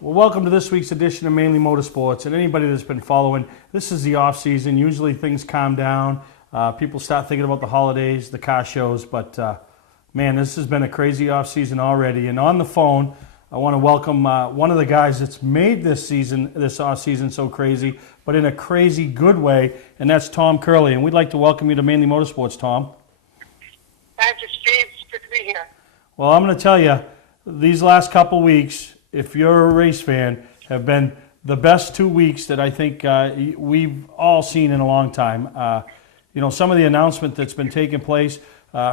Well, welcome to this week's edition of Mainly Motorsports. And anybody that's been following, this is the off season. Usually things calm down. People start thinking about the holidays, the car shows. But man, this has been a crazy off season already. And on the phone, I want to welcome one of the guys that's made this off season so crazy, but in a crazy good way. And that's Tom Curley. And we'd like to welcome you to Mainly Motorsports, Tom. Thank you, Steve. It's good to be here. Well, I'm going to tell you, these last couple weeks, if you're a race fan, have been the best 2 weeks that I think we've all seen in a long time. Some of the announcement that's been taking place,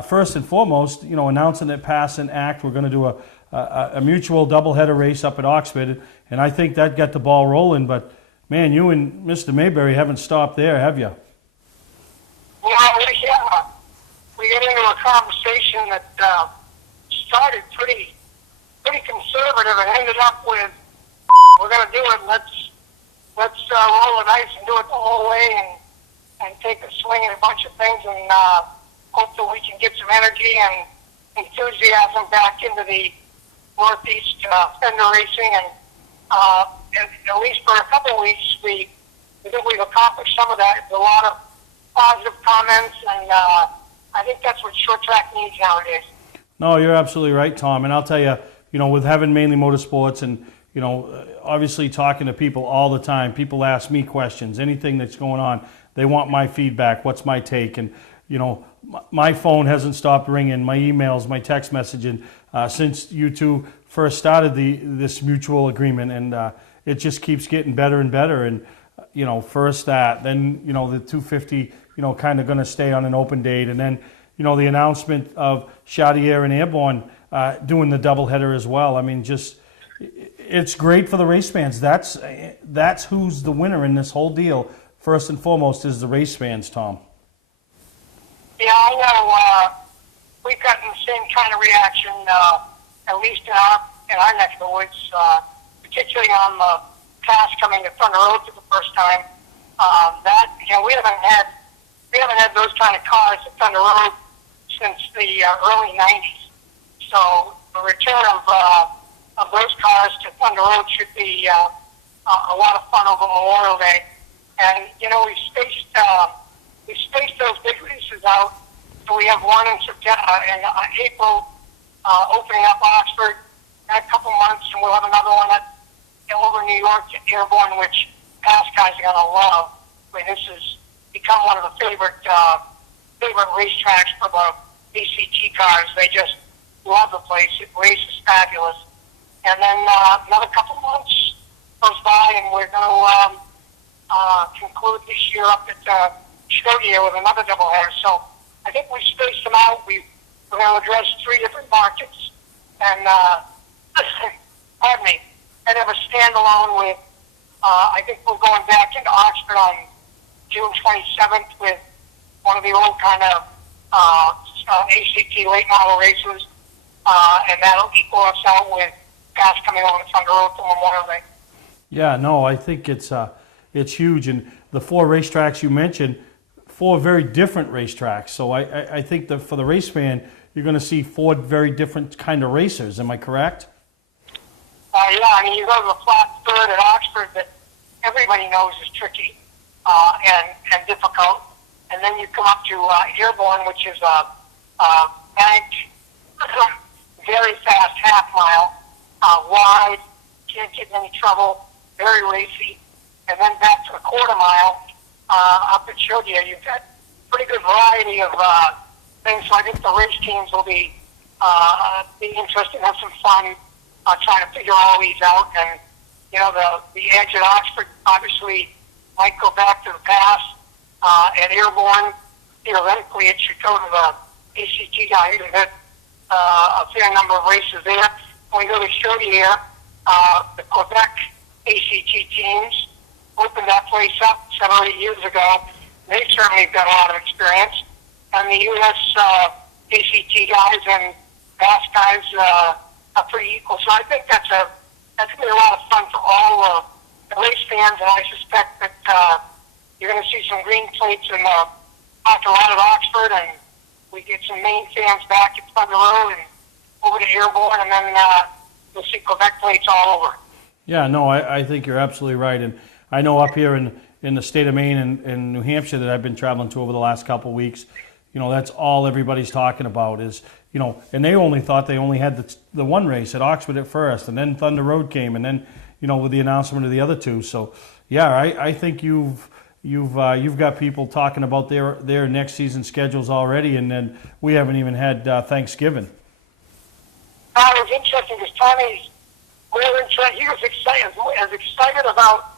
first and foremost, announcing that Pass and Act, we're going to do a mutual doubleheader race up at Oxford, and I think that got the ball rolling. But, man, you and Mr. Mayberry haven't stopped there, have you? Well, we get into a conversation that started pretty conservative and ended up with, we're going to do it, let's roll the dice and do it the whole way and take a swing at a bunch of things and hope that we can get some energy and enthusiasm back into the Northeast fender racing. And at least for a couple of weeks, we think we've accomplished some of that. There's a lot of positive comments, and I think that's what short track needs nowadays. No, you're absolutely right, Tom. And I'll tell you, with having Mainly Motorsports and, obviously talking to people all the time, people ask me questions, anything that's going on. They want my feedback. What's my take? And, my phone hasn't stopped ringing, my emails, my text messaging, since you two first started this mutual agreement. And it just keeps getting better and better. And, first that, then, the 250, kind of going to stay on an open date. And then, the announcement of Chaudière and Airborne doing the doubleheader as well. I mean, it's great for the race fans. That's who's the winner in this whole deal. First and foremost is the race fans, Tom. Yeah, I know. We've gotten the same kind of reaction, at least in our neck of the woods, particularly on the Pass coming to Thunder Road for the first time. We haven't had those kind of cars at Thunder Road since the early '90s. So the return of those cars to Thunder Road should be a lot of fun over Memorial Day. And we spaced those big races out. So we have one in April opening up Oxford in a couple months, and we'll have another one over New York at Airborne, which Pass guys are going to love. I mean, this has become one of the favorite racetracks for the ACT cars. They just love the place. The race is fabulous. And then another couple months goes by, and we're going to conclude this year up at Chaudière with another doubleheader. So I think we spaced them out. We're going to address 3 different markets. And, pardon me, and have a standalone with, I think we're going back into Oxford on June 27th with one of the old kind of ACT late model races. And that'll equal us out with Pass coming over to Thunder Road for Memorial Day. Yeah, no, I think it's huge. And the 4 racetracks you mentioned, 4 very different racetracks. So I think that for the race fan, you're going to see 4 very different kind of racers. Am I correct? You go to the flat third at Oxford that everybody knows is tricky and difficult. And then you come up to Airborne, which is a banked, very fast half mile, wide, can't get in any trouble, very racy. And then back to the quarter mile up at Chaudière, you've got pretty good variety of things. So I think the race teams will be interested and have some fun trying to figure all these out. And, the edge at Oxford obviously might go back to the Pass. At Airborne, theoretically, it should go to the ACT guys and hit a fair number of races there. When we go to Chaudière, the Quebec ACT teams opened that place up 7 or 8 years ago. They certainly got a lot of experience. And the U.S. ACT guys and Pass guys are pretty equal. So I think that's going to be a lot of fun for all the race fans, and I suspect that you're going to see some green plates in the parking lot at Oxford, and we get some Maine fans back at Thunder Road and over to Airborne, and then you'll see Quebec plates all over. Yeah, no, I think you're absolutely right. And I know up here in the state of Maine and New Hampshire that I've been traveling to over the last couple of weeks, that's all everybody's talking about is, and they only thought they only had the one race at Oxford at first, and then Thunder Road came, and then, with the announcement of the other two. So, yeah, I think you've got people talking about their next season schedules already, and then we haven't even had Thanksgiving. It was interesting because Tommy's he was as excited about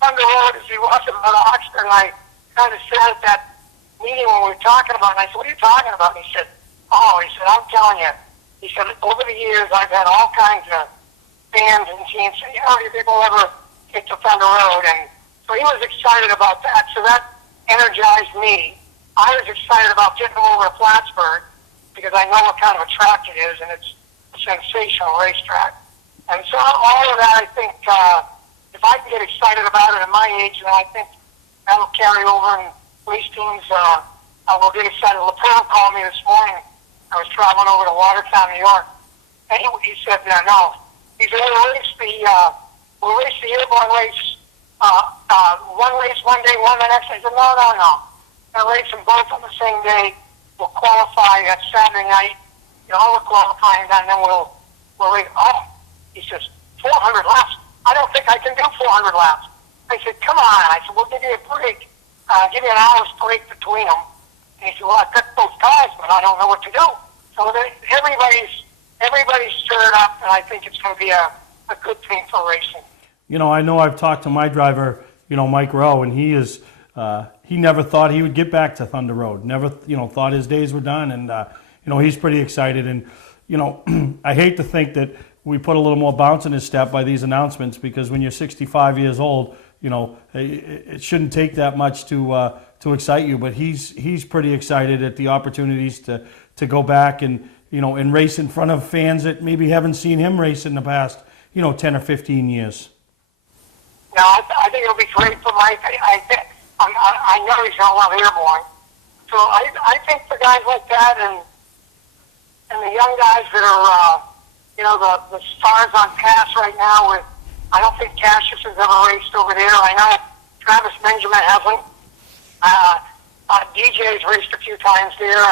Thunder Road as he was about Oxford. And I kind of said at that meeting when we were talking about it, and I said, "What are you talking about?" And he said, "I'm telling you." He said, "Over the years, I've had all kinds of fans and teams say, how many people ever get to Thunder Road?" And so he was excited about that. So that energized me. I was excited about getting him over to Plattsburgh because I know what kind of a track it is, and it's a sensational racetrack. And so all of that, I think, if I can get excited about it at my age, then I think that'll carry over, and race teams will get excited. LaPerle called me this morning. I was traveling over to Watertown, New York, and he said, no. He said, we'll race the airborne race, one race one day, one the next. I said, no. We'll race them both on the same day. We'll qualify that Saturday night, all the qualifying done, and then we'll race. Oh, he says, 400 laps. I don't think I can do 400 laps. I said, come on. I said, we'll give you a break, give you an hour's break between them. And he said, well, I've got both cars, but I don't know what to do. So everybody's stirred up, and I think it's going to be a good thing for racing. I know I've talked to my driver, Mike Rowe, and he never thought he would get back to Thunder Road. Never, thought his days were done, and he's pretty excited. And I hate to think that we put a little more bounce in his step by these announcements, because when you're 65 years old, it shouldn't take that much to excite you. But he's pretty excited at the opportunities to go back and and race in front of fans that maybe haven't seen him race in the past 10 or 15 years. No, I think it'll be great for Mike. I know he's going to love airborne. So I think for guys like that and the young guys that are the stars on pass right now, I don't think Cassius has ever raced over there. I know Travis Benjamin hasn't. DJ's raced a few times there,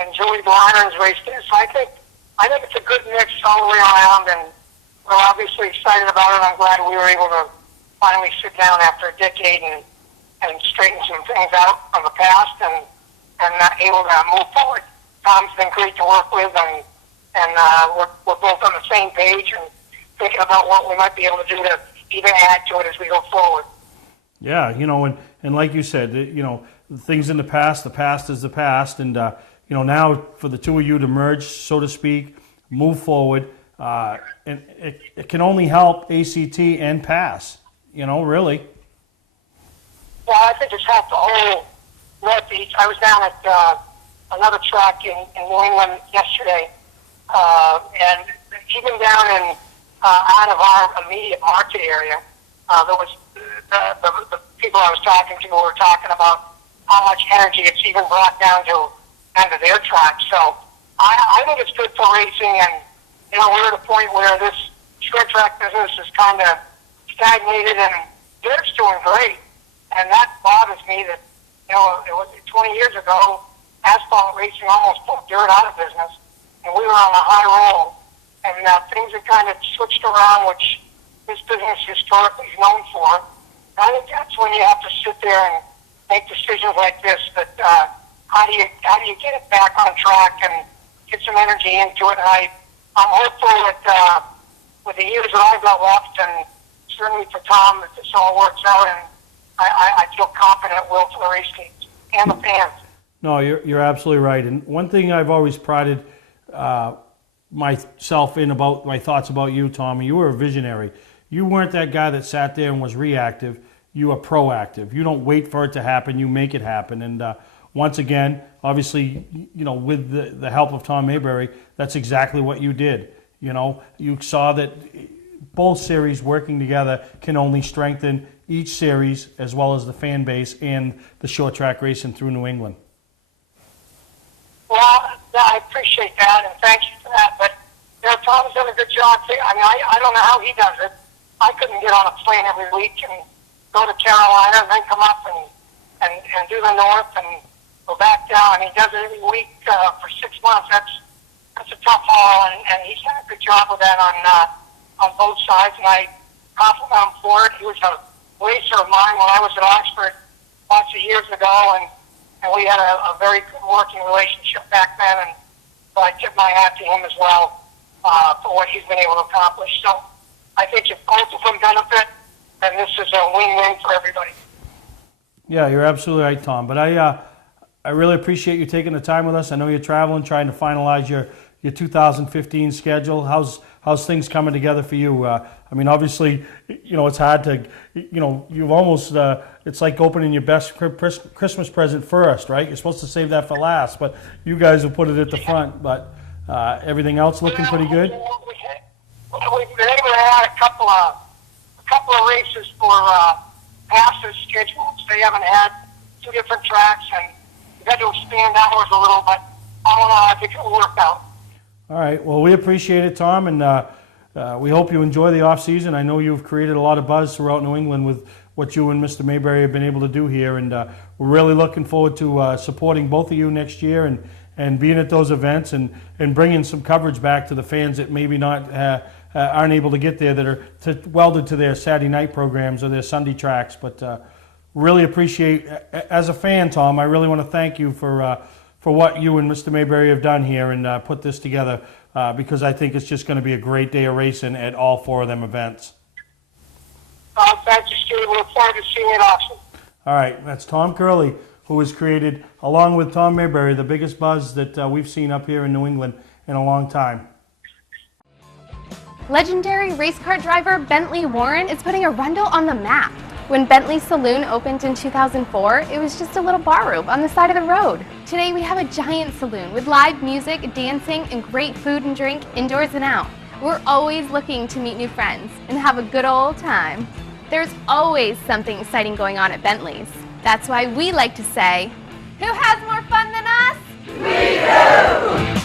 and Joey Blyron's raced there. So I think it's a good mix all the way around, and we're obviously excited about it. I'm glad we were able to finally sit down after a decade and straighten some things out from the past and able to move forward. Tom's been great to work with, and we're both on the same page and thinking about what we might be able to do to even add to it as we go forward. Yeah, and like you said, things in the past is the past, and now for the two of you to merge, so to speak, move forward, and it can only help ACT and PASS, really. Well, I think it's helped the whole Northeast. I was down at another track in New England yesterday, and even down in out of our immediate market area, there was the people I was talking to were talking about how much energy it's even brought down to their track. So I think it's good for racing, and we're at a point where this short track business is kind of stagnated, and dirt's doing great, and that bothers me that it was 20 years ago asphalt racing almost put dirt out of business, and we were on a high roll, and things have kind of switched around, which this business historically is known for. And I think that's when you have to sit there and make decisions like this. That how do you get it back on track and get some energy into it? And I'm hopeful that with the years that I've got left, and certainly for Tom, that this all works out, and I feel confident it will for the race teams and the fans. No, you're absolutely right. And one thing I've always prided myself in about my thoughts about you, Tommy, you were a visionary. You weren't that guy that sat there and was reactive. You are proactive. You don't wait for it to happen. You make it happen. And once again, obviously, with the help of Tom Mayberry, that's exactly what you did. You saw that both series working together can only strengthen each series as well as the fan base and the short track racing through New England. Well, I appreciate that, and thank you for that. But Tom's done a good job. I mean, I don't know how he does it. I couldn't get on a plane every week and go to Carolina and then come up and do the North and go back down. And he does it every week for 6 months. That's a tough haul, and he's done a good job with that on both sides. And I compliment him for it. He was a racer of mine when I was at Oxford lots of years ago, and we had a very good working relationship back then. And so I tip my hat to him as well for what he's been able to accomplish. So I think if both of them benefit, then this is a win-win for everybody. Yeah, you're absolutely right, Tom. But I really appreciate you taking the time with us. I know you're traveling, trying to finalize your 2015 schedule. How's things coming together for you? I mean, obviously, it's hard to, you've almost, it's like opening your best Christmas present first, right? You're supposed to save that for last, but you guys have put it at the front. But everything else looking pretty good? We've been able to add a couple of races for past this schedule. They haven't had 2 different tracks, and we've had to expand hours a little, but all in all, I think it'll work out. All right. Well, we appreciate it, Tom, and we hope you enjoy the off season. I know you've created a lot of buzz throughout New England with what you and Mr. Mayberry have been able to do here, and we're really looking forward to supporting both of you next year and being at those events and bringing some coverage back to the fans that maybe not aren't able to get there, that are welded to their Saturday night programs or their Sunday tracks. But really appreciate, as a fan, Tom, I really want to thank you for what you and Mr. Mayberry have done here and put this together, because I think it's just going to be a great day of racing at all 4 of them events. Thank you, Steve. We look forward to seeing you at Oxford. All right, that's Tom Curley, who has created, along with Tom Mayberry, the biggest buzz that we've seen up here in New England in a long time. Legendary race car driver Bentley Warren is putting Arundel on the map. When Bentley's Saloon opened in 2004, it was just a little bar room on the side of the road. Today we have a giant saloon with live music, dancing, and great food and drink indoors and out. We're always looking to meet new friends and have a good old time. There's always something exciting going on at Bentley's. That's why we like to say, who has more fun than us? We do!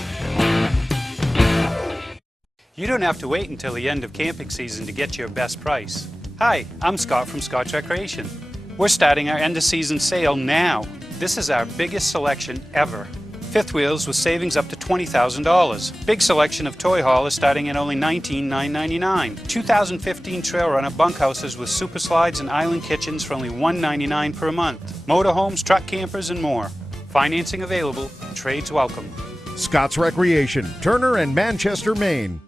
You don't have to wait until the end of camping season to get your best price. Hi, I'm Scott from Scott's Recreation. We're starting our end of season sale now. This is our biggest selection ever. Fifth wheels with savings up to $20,000. Big selection of toy haulers starting at only $19,999. 2015 trail runner bunkhouses with super slides and island kitchens for only $199 per month. Motorhomes, truck campers, and more. Financing available. Trades welcome. Scott's Recreation, Turner and Manchester, Maine.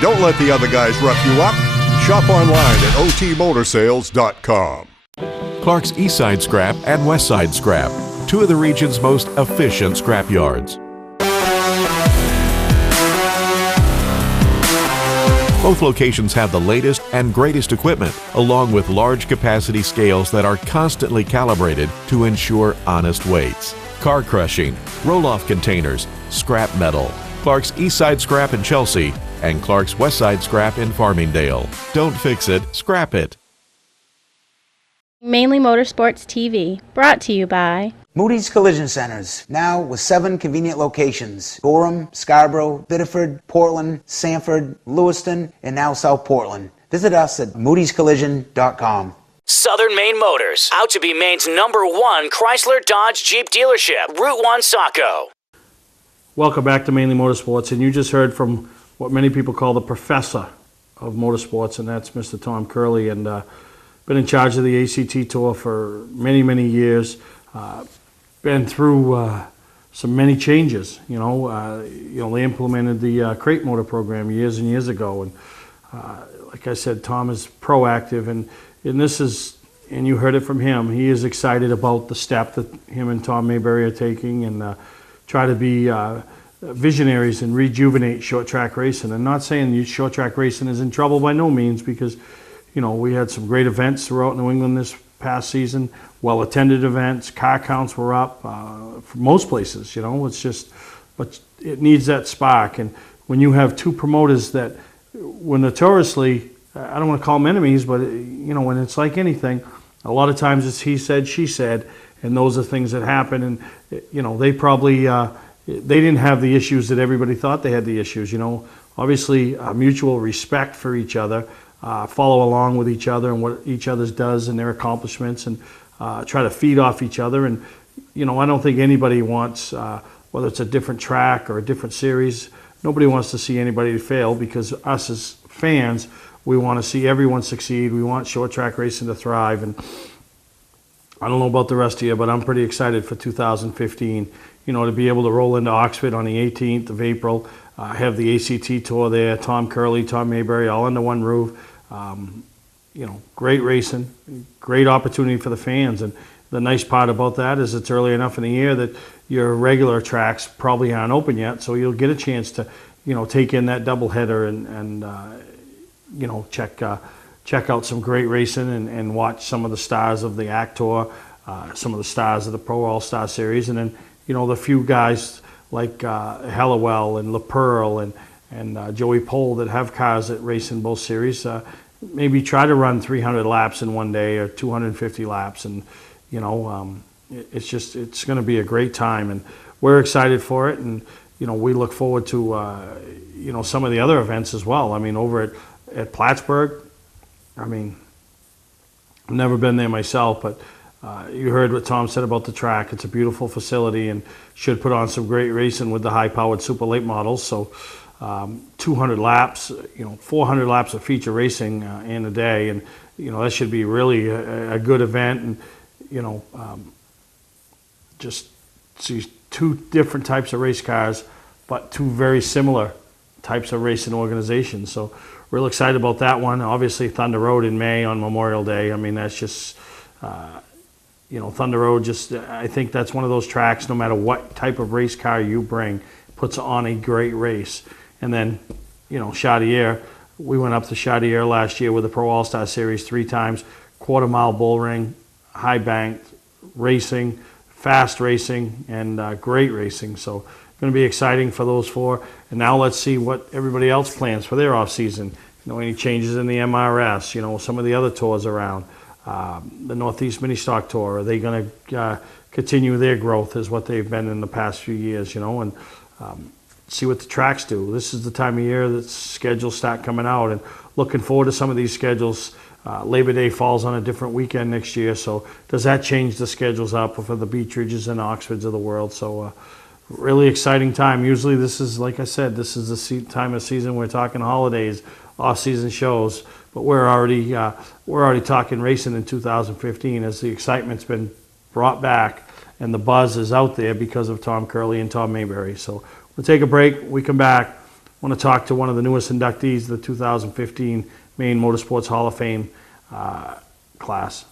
Don't let the other guys rough you up. Shop online at otmotorsales.com. Clark's Eastside Scrap and Westside Scrap, 2 of the region's most efficient scrap yards. Both locations have the latest and greatest equipment, along with large capacity scales that are constantly calibrated to ensure honest weights. Car crushing, roll-off containers, scrap metal. Clark's Eastside Scrap in Chelsea and Clark's Westside Scrap in Farmingdale. Don't fix it, scrap it. Mainly Motorsports TV, brought to you by Moody's Collision Centers, now with 7 convenient locations: Gorham, Scarborough, Biddeford, Portland, Sanford, Lewiston, and now South Portland. Visit us at moodyscollision.com. Southern Maine Motors, out to be Maine's #1 Chrysler Dodge Jeep dealership, Route 1 Saco. Welcome back to Mainly Motorsports, and you just heard from what many people call the professor of motorsports, and that's Mr. Tom Curley, and been in charge of the ACT Tour for many, many years. Been through some many changes. They implemented the crate motor program years and years ago, and like I said, Tom is proactive, and this is, and you heard it from him. He is excited about the step that him and Tom Mayberry are taking, and try to be visionaries and rejuvenate short track racing. I'm not saying short track racing is in trouble by no means, because we had some great events throughout New England this past season. Well-attended events, car counts were up for most places. It's just, but it needs that spark. And when you have two promoters that were notoriously, I don't want to call them enemies, but when it's like anything, a lot of times it's he said, she said, and those are things that happen. And they probably they didn't have the issues that everybody thought they had the issues. Obviously mutual respect for each other, follow along with each other and what each other does and their accomplishments, and try to feed off each other. And I don't think anybody wants, whether it's a different track or a different series, nobody wants to see anybody fail, because us as fans, we want to see everyone succeed. We want short track racing to thrive. And I don't know about the rest of you, but I'm pretty excited for 2015. To be able to roll into Oxford on the 18th of April, have the ACT Tour there, Tom Curley, Tom Mayberry, all under one roof. Great racing, great opportunity for the fans. And the nice part about that is it's early enough in the year that your regular tracks probably aren't open yet, so you'll get a chance to, take in that doubleheader and check out some great racing and watch some of the stars of the ACT Tour, some of the stars of the Pro All-Star Series, and then, the few guys like Hellawell and LaPearl and Joey Pole that have cars that race in both series, maybe try to run 300 laps in one day or 250 laps. And, it's going to be a great time. And we're excited for it. And, we look forward to, some of the other events as well. I mean, over at Plattsburgh, I've never been there myself, but you heard what Tom said about the track. It's a beautiful facility and should put on some great racing with the high-powered super late models. So 200 laps, 400 laps of feature racing in a day, and that should be really a good event. And just see two different types of race cars, but two very similar types of racing organizations. So real excited about that one. Obviously Thunder Road in May on Memorial Day. That's just Thunder Road, I think that's one of those tracks, no matter what type of race car you bring, puts on a great race. And then, Chaudière, we went up to Chaudière last year with the Pro All-Star Series 3 times, quarter-mile bull ring, high bank racing, fast racing, and great racing. So it's going to be exciting for those 4. And now let's see what everybody else plans for their off-season. Any changes in the MRS, some of the other tours around. The Northeast Mini Stock Tour, are they going to continue their growth as what they've been in the past few years, and see what the tracks do. This is the time of year that schedules start coming out, and looking forward to some of these schedules. Labor Day falls on a different weekend next year, so does that change the schedules up for the Beechridges and Oxfords of the world? So really exciting time. Usually this is, like I said, this is the time of season we're talking holidays, off-season shows, but we're already talking racing in 2015 as the excitement's been brought back and the buzz is out there because of Tom Curley and Tom Mayberry. So we'll take a break. We come back. I want to talk to one of the newest inductees of the 2015 Maine Motorsports Hall of Fame class.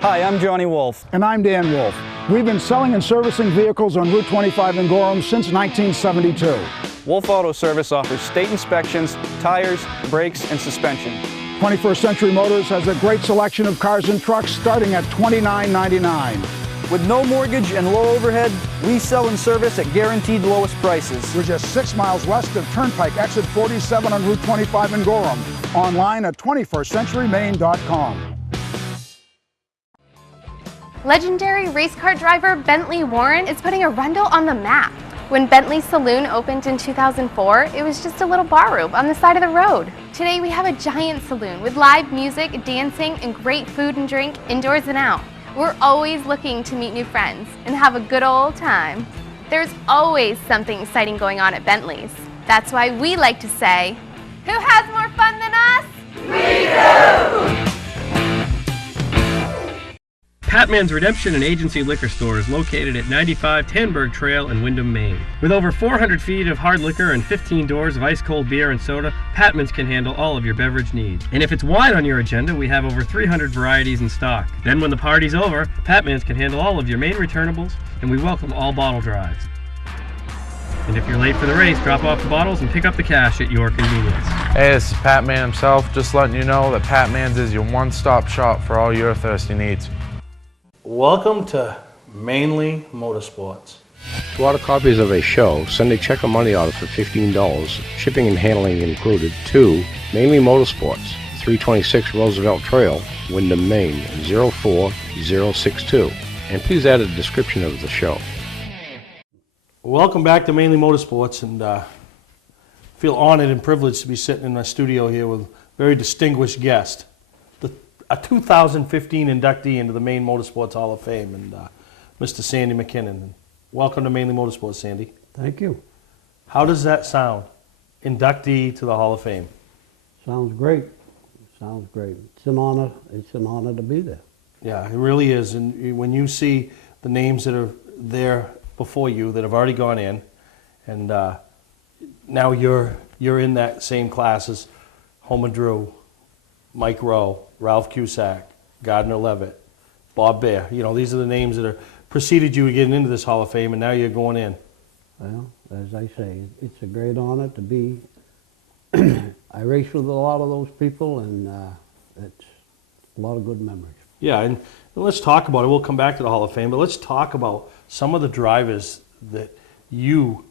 Hi, I'm Johnny Wolf. And I'm Dan Wolf. We've been selling and servicing vehicles on Route 25 in Gorham since 1972. Wolf Auto Service offers state inspections, tires, brakes, and suspension. 21st Century Motors has a great selection of cars and trucks starting at $29.99. With no mortgage and low overhead, we sell and service at guaranteed lowest prices. We're just 6 miles west of Turnpike Exit 47 on Route 25 in Gorham. Online at 21stcenturymaine.com. Legendary race car driver Bentley Warren is putting Arundel on the map. When Bentley Saloon opened in 2004, it was just a little bar room on the side of the road. Today we have a giant saloon with live music, dancing, and great food and drink indoors and out. We're always looking to meet new friends and have a good old time. There's always something exciting going on at Bentley's. That's why we like to say, who has more fun than us? We do! Patman's Redemption and Agency Liquor Store is located at 95 Tanberg Trail in Windham, Maine. With over 400 feet of hard liquor and 15 doors of ice-cold beer and soda, Patman's can handle all of your beverage needs. And if it's wine on your agenda, we have over 300 varieties in stock. Then when the party's over, Patman's can handle all of your Maine returnables, and we welcome all bottle drives. And if you're late for the race, drop off the bottles and pick up the cash at your convenience. Hey, this is Pat Man himself, just letting you know that Pat Man's is your one-stop shop for all your thirsty needs. Welcome to Mainely Motorsports. To order copies of a show, send a check or money order for $15, shipping and handling included, to Mainly Motorsports, 326 Roosevelt Trail, Windham, Maine, 04062. And please add a description of the show. Welcome back to Mainly Motorsports, and feel honored and privileged to be sitting in my studio here with a very distinguished guest, a 2015 inductee into the Maine Motorsports Hall of Fame, and Mr. Sandy McKinnon. Welcome to Mainly Motorsports, Sandy. Thank you. How does that sound? Inductee to the Hall of Fame. Sounds great. Sounds great. It's an honor. It's an honor to be there. Yeah, it really is. And when you see the names that are there before you that have already gone in, and now you're in that same class as Homer Drew, Mike Rowe, Ralph Cusack, Gardner Levitt, Bob Bear. You know, these are the names that are preceded you getting into this Hall of Fame, and now you're going in. Well, as I say, it's a great honor to be. I raced with a lot of those people, and it's a lot of good memories. Yeah, and let's talk about it. We'll come back to the Hall of Fame, but let's talk about some of the drivers that you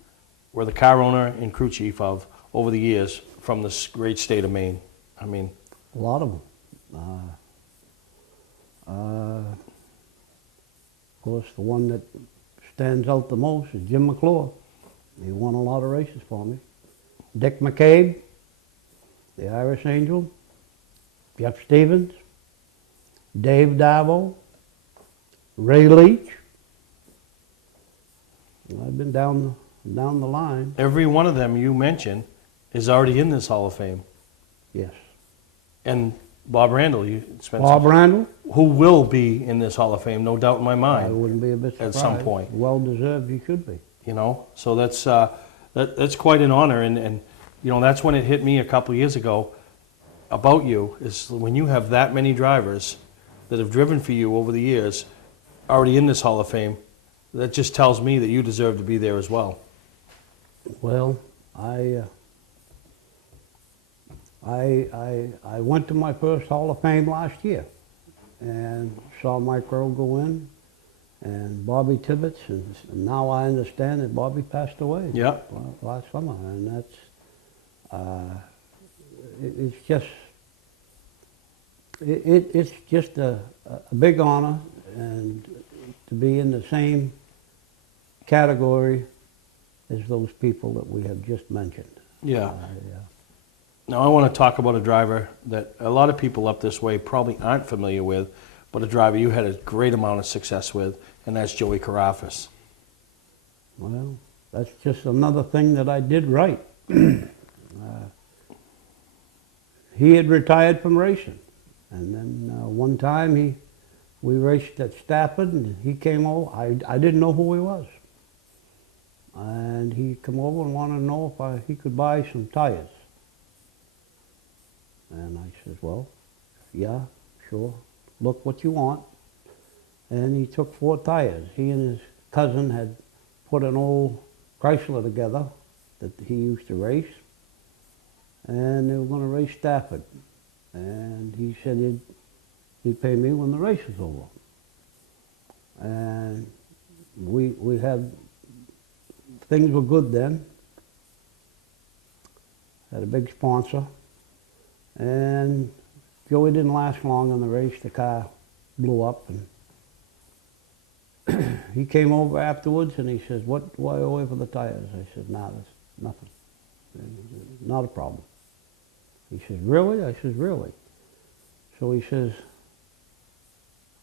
were the car owner and crew chief of over the years from this great state of Maine. I mean, a lot of them. Of course, the one that stands out the most is Jim McClure. He won a lot of races for me. Dick McCabe, the Irish Angel, Jeff Stevens, Dave Davo, Ray Leach. I've been down the line. Every one of them you mentioned is already in this Hall of Fame. Yes. And Bob Randall, you spent Bob Randall, who will be in this Hall of Fame, no doubt in my mind. I wouldn't be a bit surprised. At some point. Well deserved, he should be. You know, so that's quite an honor, and you know, that's when it hit me a couple of years ago about you, is when you have that many drivers that have driven for you over the years already in this Hall of Fame, that just tells me that you deserve to be there as well. Well, I went to my first Hall of Fame last year and saw Mike Rowe go in and Bobby Tibbetts, and now I understand that Bobby passed away. Yeah. Last summer, and that's it's just a big honor, and to be in the same category as those people that we have just mentioned. Yeah. Now I want to talk about a driver that a lot of people up this way probably aren't familiar with, but a driver you had a great amount of success with, and that's Joey Carafas. Well, that's just another thing that I did right. He had retired from racing, and then one time we raced at Stafford, and he came over. I didn't know who he was, and he came over and wanted to know if he could buy some tires. And I said, well, yeah, sure. Look what you want. And he took 4 tires. He and his cousin had put an old Chrysler together that he used to race. And they were going to race Stafford. And he said he'd pay me when the race was over. And we had, things were good then. Had a big sponsor. And Joey didn't last long in the race. The car blew up, and he came over afterwards and he says, "What do I owe you for the tires?" I said, "Nah, there's nothing. Not a problem." He says, "Really?" I says, "Really." So he says,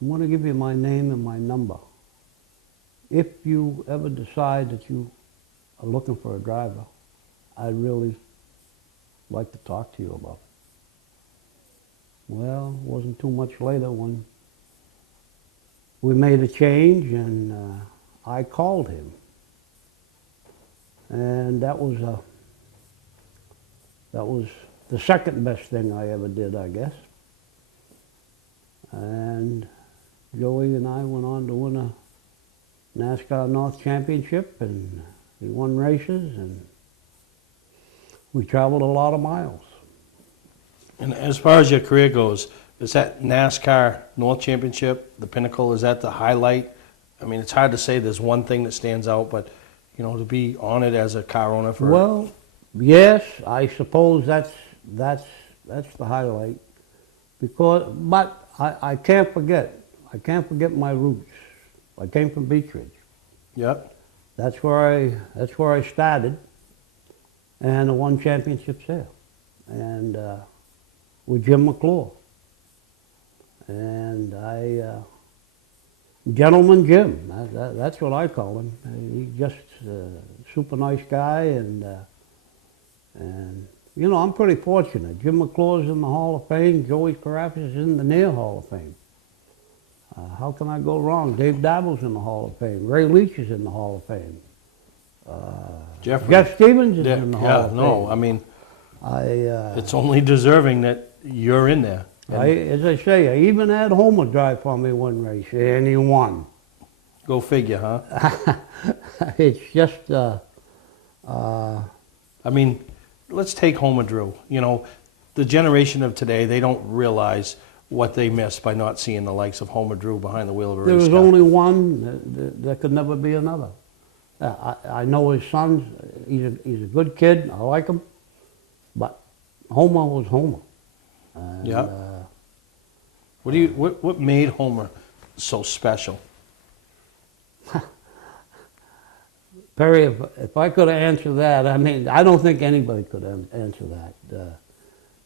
"I'm going to give you my name and my number. If you ever decide that you are looking for a driver, I'd really like to talk to you about it." Well, it wasn't too much later when we made a change, and I called him. And that was the second best thing I ever did, I guess. And Joey and I went on to win a NASCAR North Championship, and He won races, and we traveled a lot of miles. And as far as your career goes, is that NASCAR North Championship, the pinnacle, is that the highlight? I mean, it's hard to say there's one thing that stands out, but, you know, to be honored as a car owner for... Well, yes, I suppose that's the highlight. But I can't forget my roots. I came from Beech Ridge. Yep. That's where I started, and I won championships there, and with Jim McClure, and Gentleman Jim. That's what I call him. He's just a super nice guy, and you know, I'm pretty fortunate. Jim McClure's in the Hall of Fame. Joey Carafas is in the near Hall of Fame. How can I go wrong? Dave Dabble's in the Hall of Fame. Ray Leach is in the Hall of Fame. Jeff Stevens is in the Hall of Fame. No, I mean, it's only deserving that you're in there. As I say, I even had Homer drive for me one race, and he won. Go figure, huh? It's just... I mean, let's take Homer Drew. You know, the generation of today, they don't realize what they missed by not seeing the likes of Homer Drew behind the wheel of a race car. There was only one. There could never be another. I know his son. He's a good kid. I like him. But Homer was Homer. And, yeah. What made Homer so special? Perry, if I could answer that, I mean, I don't think anybody could answer that.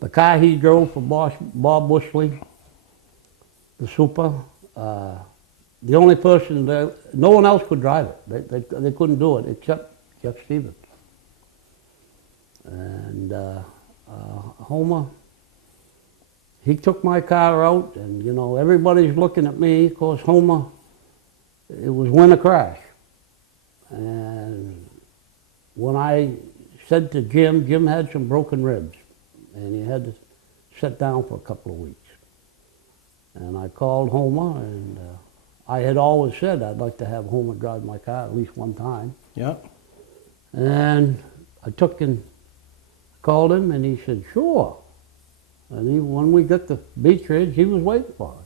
The car he drove for Bob Bushley, the Super, the only person that, no one else could drive it. They couldn't do it except Jeff Stevens. And Homer, he took my car out, and you know, everybody's looking at me. Of course, Homer, it was winter crash. And when I said to Jim had some broken ribs, and he had to sit down for a couple of weeks. And I called Homer, and I had always said I'd like to have Homer drive my car at least one time. Yeah. And I took and called him, and he said, sure. And when we got to Beech Ridge, he was waiting for us.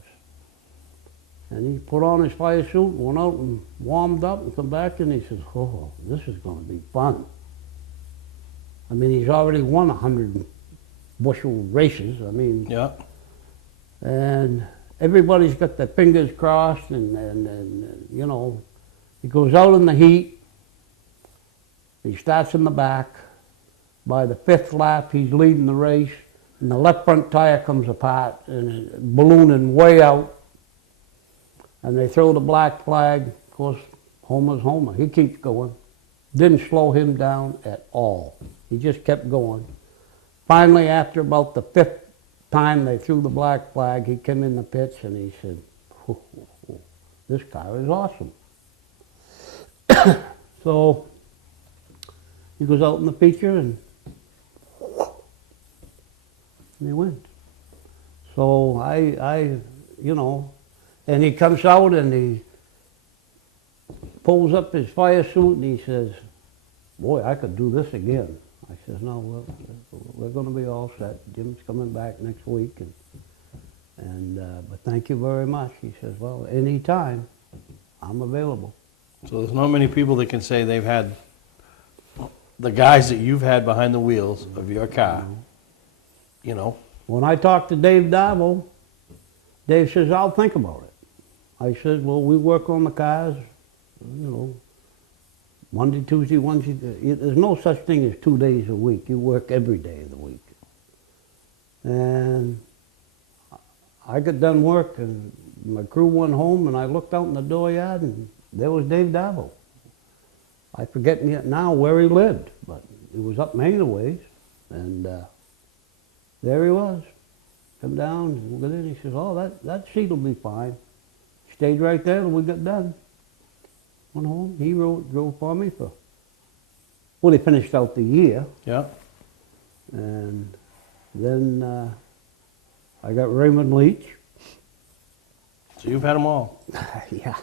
And he put on his fire suit, went out and warmed up, and come back, and he says, oh, this is going to be fun. I mean, he's already won 100 bushel races. I mean, yeah. And everybody's got their fingers crossed, and you know, he goes out in the heat. He starts in the back. By the 5th lap, he's leading the race, and the left front tire comes apart and is ballooning way out. And they throw the black flag. Of course, Homer's Homer. He keeps going. Didn't slow him down at all. He just kept going. Finally, after about the 5th time they threw the black flag, he came in the pits and he said, this car is awesome. So he goes out in the feature and he wins. So I, you know, and he comes out and he pulls up his fire suit and he says, boy, I could do this again. I says, no, we're going to be all set. Jim's coming back next week, but thank you very much. He says, well, anytime, I'm available. So there's not many people that can say they've had the guys that you've had behind the wheels of your car, you know. When I talked to Dave Darvo, Dave says, I'll think about it. I said, well, we work on the cars, you know, Monday, Tuesday, Wednesday. There's no such thing as 2 days a week. You work every day of the week. And I got done work, and my crew went home, and I looked out in the dooryard, and there was Dave Darvo. I forget now where he lived, but he was up Main a ways, and there he was. Come down, and look at it. He says, oh, that seat will be fine. Stayed right there till we got done. Went home. He drove for me well, he finished out the year. Yeah. And then I got Raymond Leach. So you've had them all. Yeah.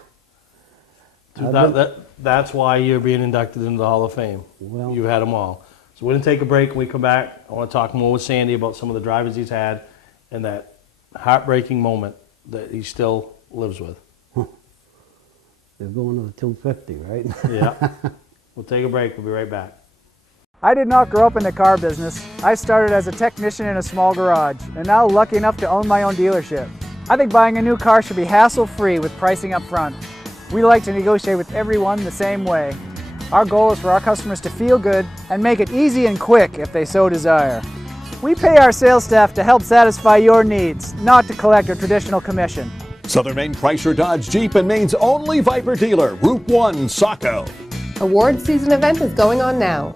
That's why you're being inducted into the Hall of Fame. Well, You had them all. So we're going to take a break. When we come back, I want to talk more with Sandy about some of the drivers he's had and that heartbreaking moment that he still lives with. They're going to the 250, right? Yeah. We'll take a break. We'll be right back. I did not grow up in the car business. I started as a technician in a small garage, and now lucky enough to own my own dealership. I think buying a new car should be hassle-free with pricing up front. We like to negotiate with everyone the same way. Our goal is for our customers to feel good and make it easy and quick if they so desire. We pay our sales staff to help satisfy your needs, not to collect a traditional commission. Southern Maine Chrysler Dodge Jeep and Maine's only Viper dealer, Route 1, Saco. Award season event is going on now.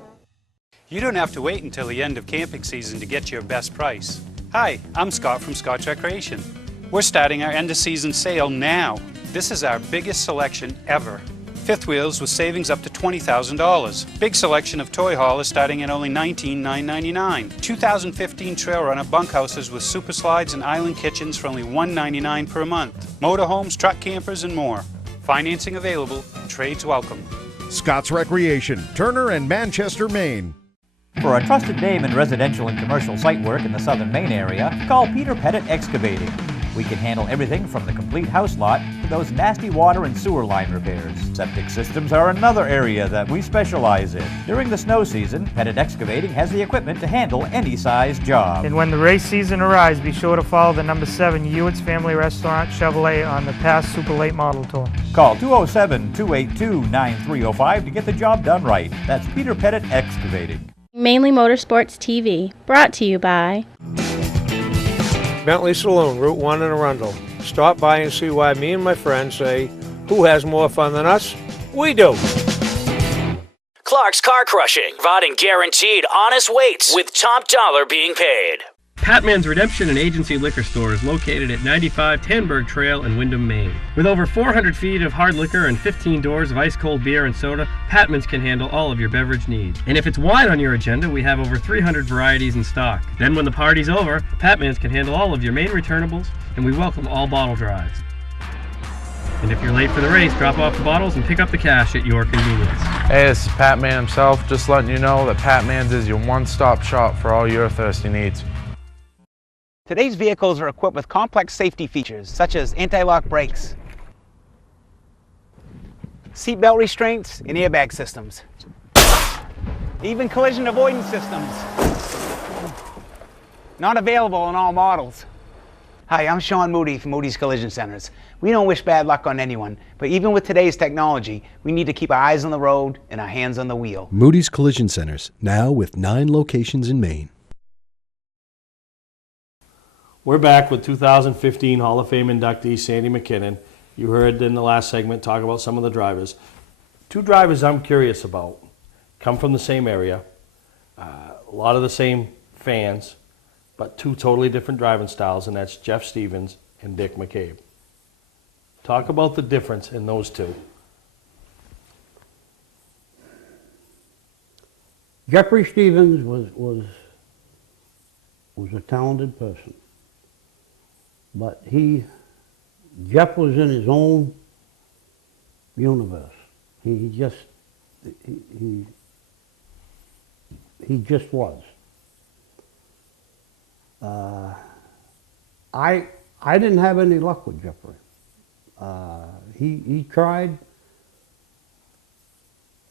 You don't have to wait until the end of camping season to get your best price. Hi, I'm Scott from Scotch Recreation. We're starting our end of season sale now. This is our biggest selection ever. Fifth wheels with savings up to $20,000. Big selection of toy haulers starting at only $19,999. 2015 Trail Runner bunkhouses with super slides and island kitchens for only $199 per month. Motorhomes, truck campers, and more. Financing available. Trades welcome. Scott's Recreation, Turner and Manchester, Maine. For a trusted name in residential and commercial site work in the Southern Maine area, call Peter Pettit Excavating. We can handle everything from the complete house lot to those nasty water and sewer line repairs. Septic systems are another area that we specialize in. During the snow season, Pettit Excavating has the equipment to handle any size job. And when the race season arrives, be sure to follow the number 7 Hewitt's Family Restaurant Chevrolet on the past Super Late Model Tour. Call 207-282-9305 to get the job done right. That's Peter Pettit Excavating. Mainely Motorsports TV, brought to you by Bentley Saloon, Route 1 in Arundel. Stop by and see why me and my friends say, who has more fun than us? We do. Clark's Car Crushing, providing guaranteed honest weights with top dollar being paid. Patman's Redemption and Agency Liquor Store is located at 95 Tanberg Trail in Windham, Maine. With over 400 feet of hard liquor and 15 doors of ice-cold beer and soda, Patman's can handle all of your beverage needs. And if it's wine on your agenda, we have over 300 varieties in stock. Then when the party's over, Patman's can handle all of your Maine returnables, and we welcome all bottle drives. And if you're late for the race, drop off the bottles and pick up the cash at your convenience. Hey, this is Pat Man himself, just letting you know that Pat Man's is your one-stop shop for all your thirsty needs. Today's vehicles are equipped with complex safety features such as anti-lock brakes, seatbelt restraints, and airbag systems. Even collision avoidance systems. Not available in all models. Hi, I'm Sean Moody from Moody's Collision Centers. We don't wish bad luck on anyone, but even with today's technology, we need to keep our eyes on the road and our hands on the wheel. Moody's Collision Centers, now with 9 locations in Maine. We're back with 2015 Hall of Fame inductee Sandy McKinnon. You heard in the last segment talk about some of the drivers. 2 drivers I'm curious about come from the same area, a lot of the same fans, but 2 totally different driving styles, and that's Jeff Stevens and Dick McCabe. Talk about the difference in those 2. Jeffrey Stevens was a talented person. But Jeff was in his own universe. He just was. I didn't have any luck with Jeffrey. He tried,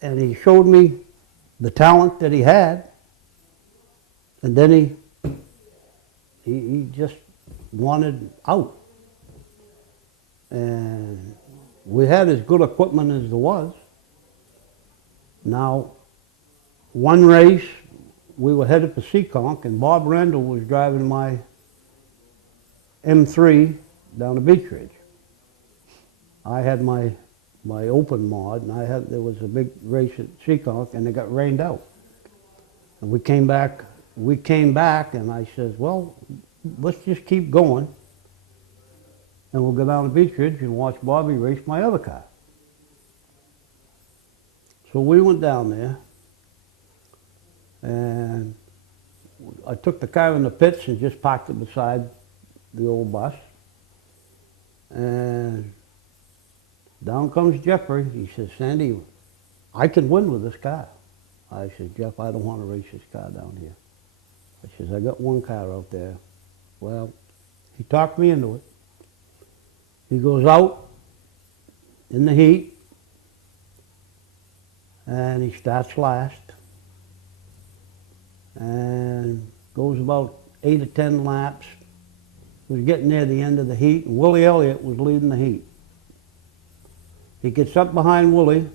and he showed me the talent that he had, and then he just wanted out. And we had as good equipment as there was. Now, one race, we were headed for Seekonk, and Bob Randall was driving my M3 down to Beach Ridge. I had my open mod, and there was a big race at Seekonk, and it got rained out. And we came back, and I says, well, let's just keep going, and we'll go down to Beach Ridge and watch Bobby race my other car. So we went down there, and I took the car in the pits and just parked it beside the old bus. And Down comes Jeffrey. He says, Sandy, I can win with this car. I said, Jeff, I don't want to race this car down here. I says, I got one car out there. Well, he talked me into it. He goes out in the heat, and he starts last, and goes about 8 or 10 laps. He was getting near the end of the heat, and Willie Elliott was leading the heat. He gets up behind Willie,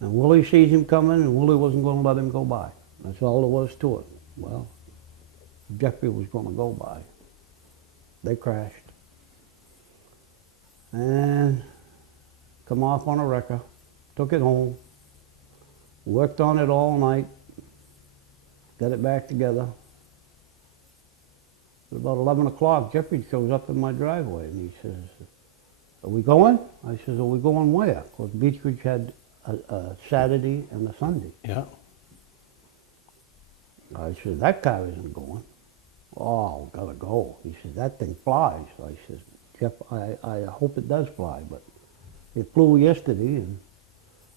and Willie sees him coming, and Willie wasn't going to let him go by. That's all there was to it. Well, Jeffrey was going to go by. They crashed. And come off on a wrecker, took it home, worked on it all night, got it back together. At about 11 o'clock, Jeffrey shows up in my driveway, and he says, are we going? I says, are we going where? Because Beech Ridge had a Saturday and a Sunday. Yeah. I said, that car isn't going. Oh, gotta go. He said, that thing flies. I said, Jeff, I hope it does fly, but it flew yesterday, and,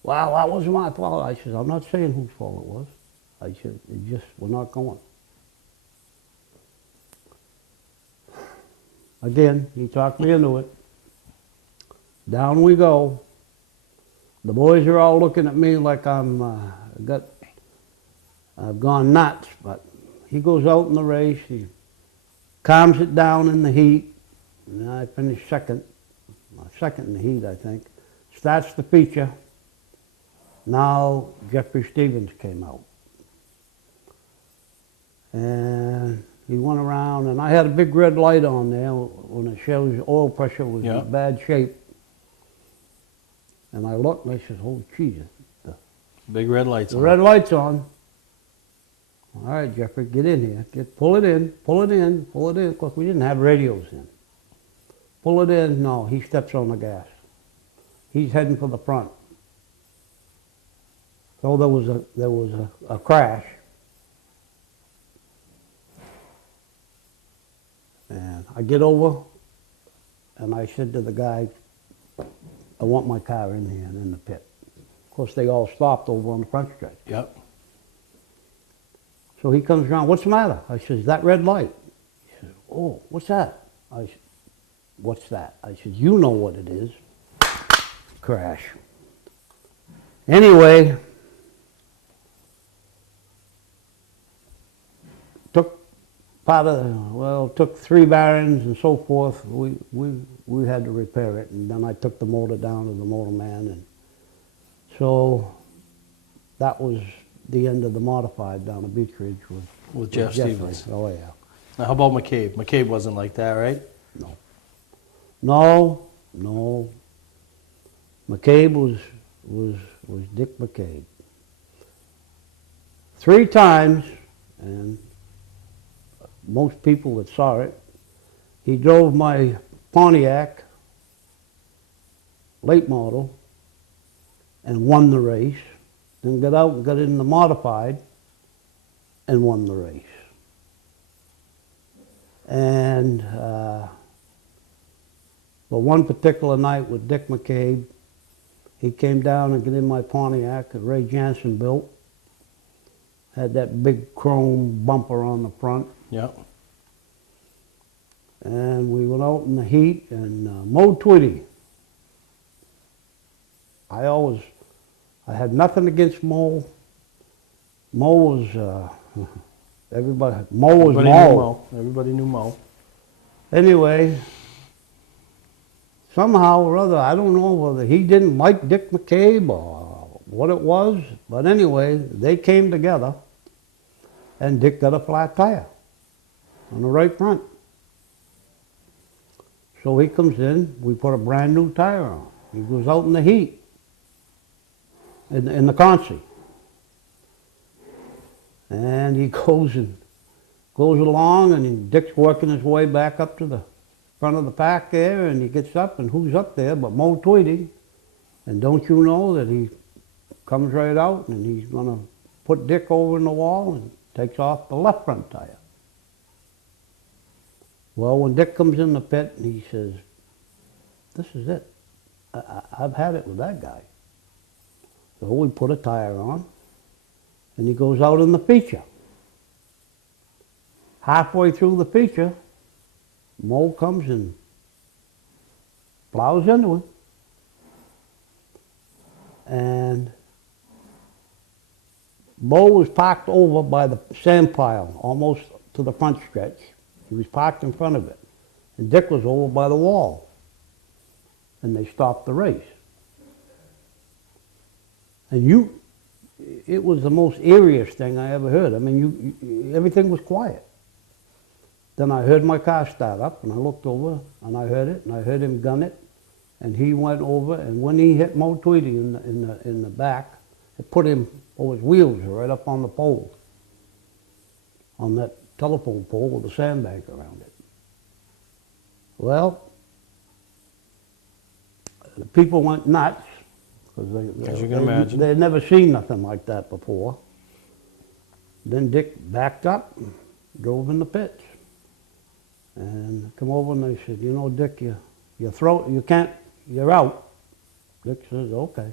well, that wasn't my fault. I said, I'm not saying whose fault it was. I said, it just, we're not going. Again, he talked me into it. Down we go. The boys are all looking at me like I've gone nuts, but he goes out in the race, he calms it down in the heat, and I finished second in the heat, I think. Starts the feature. Now Jeffrey Stevens came out. And he went around, and I had a big red light on there when it shows oil pressure was in bad shape. And I looked and I said, oh, Jesus. Big red lights on. The red light's on. All right, Jeffrey, get in here. Pull it in, pull it in, pull it in. Of course, we didn't have radios in. Pull it in. No, he steps on the gas. He's heading for the front. So there was a crash. And I get over, and I said to the guy, I want my car in here and in the pit. Of course, they all stopped over on the front stretch. Yep. So he comes around, what's the matter? I says, that red light. He says, oh, what's that? I said, what's that? I said, you know what it is. Crash. Anyway, took 3 bearings and so forth. We had to repair it, and then I took the motor down to the motor man, and so that was the end of the modified down at Beech Ridge with Jeff Stevens. Oh yeah. Now how about McCabe? McCabe wasn't like that, right? No. McCabe was Dick McCabe. 3 times, and most people that saw it, he drove my Pontiac late model and won the race, then got out and got in the modified and won the race. And but one particular night with Dick McCabe, he came down and got in my Pontiac that Ray Jansen built. Had that big chrome bumper on the front. Yep. And we went out in the heat and mowed Twitty. I had nothing against Mo. Mo was, everybody was Mo. Everybody knew Mo. Anyway, somehow or other, I don't know whether he didn't like Dick McCabe or what it was, but anyway, they came together and Dick got a flat tire on the right front. So he comes in, we put a brand new tire on. He goes out in the heat, in the consi. And he goes along, and Dick's working his way back up to the front of the pack there, and he gets up, and who's up there but Mo Tweedy. And don't you know that he comes right out, and he's going to put Dick over in the wall and takes off the left front tire. Well, when Dick comes in the pit, he says, this is it. I've had it with that guy. So we put a tire on, and he goes out in the feature. Halfway through the feature, Mo comes and plows into him. And Mo was parked over by the sand pile, almost to the front stretch. He was parked in front of it. And Dick was over by the wall. And they stopped the race. And it was the most eeriest thing I ever heard. I mean, everything was quiet. Then I heard my car start up, and I looked over, and I heard it, and I heard him gun it, and he went over, and when he hit Mo Tweedy in the back, it put him, his wheels were right up on the pole, on that telephone pole with a sandbag around it. Well, the people went nuts, because As you can imagine. they had never seen nothing like that before. Then Dick backed up, drove in the pits, and come over and they said, you know, Dick, you're out. Dick says, okay.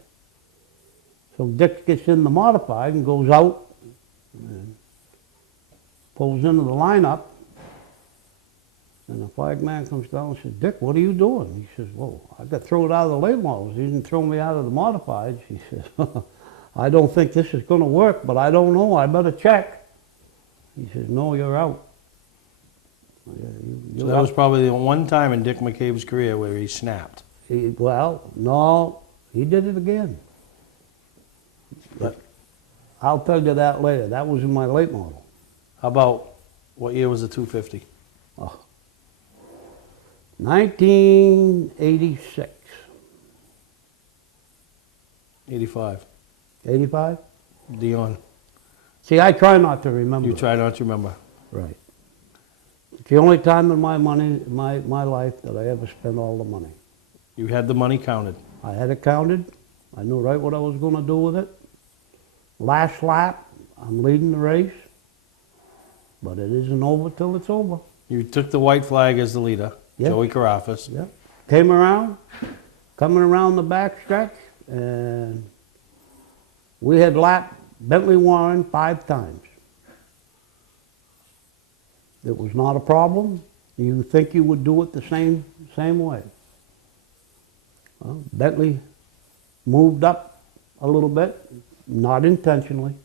So Dick gets in the modified and goes out and pulls into the lineup. And the flag man comes down and says, Dick, what are you doing? He says, well, I got thrown out of the late models. He didn't throw me out of the modifieds. He says, I don't think this is going to work, but I don't know. I better check. He says, no, you're out. So that was probably the one time in Dick McCabe's career where he snapped. Well, no, he did it again. But I'll tell you that later. That was in my late model. How about, what year was the 250? Oh. 1986. 85. 85? Dion. See, I try not to remember. You try not to remember. Right. It's the only time in my life that I ever spent all the money. You had the money counted. I had it counted. I knew right what I was going to do with it. Last lap, I'm leading the race, but it isn't over till it's over. You took the white flag as the leader, Yep. Joey Carafas. Yep. Coming around the back stretch, and we had lapped Bentley Warren 5 times. It was not a problem. You think you would do it the same way. Well, Bentley moved up a little bit, not intentionally.